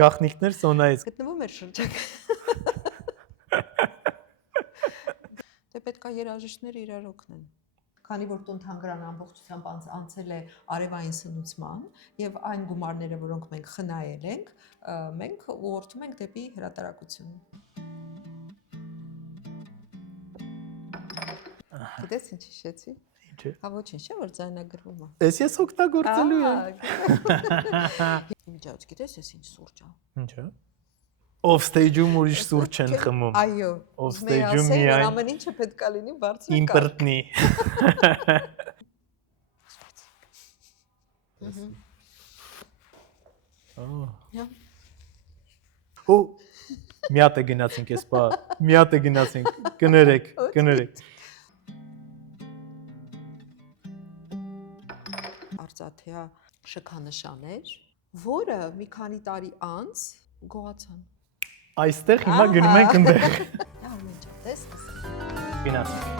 Գախնիկներ Սոնայից։ Գտնվում էր շրջակ։ Դե պետք է երաժիշտները իրար օգնեն։ Քանի որ տուն թանգարան ամբողջությամբ անցել է արևային սնուցման եւ այն գումարները, որոնք մենք խնայել ենք, մենք ուղղորդում ենք դեպի հրատարակություն։ Գիտես ինչ հիշեցի։ Ինչ է։ Հա ոչինչ, չէ՞ որ ձայնագրվում է։ Ես օգտագործելու եմ։ Միջաց, գիտես ես ինչ սուրճ է։ Ինչ է։ Off stage-ում ուրիշ սուրճ չեն խմում։ Այո։ Off stage-ում միայն ամեն ինչը պետք է լինի բարձրակարգ։ իմպորտնի։ Ու մի հատ է գնացինք էս բա, մի հատ է գնացինք, կներեք։ Արծաթյա շքանշաներ, որը մի քանի տարի անց գողացան։ Այստեղ հիմա գնում ենք ընդեղ։ Արմեն ջան, տես։ Գնացինք։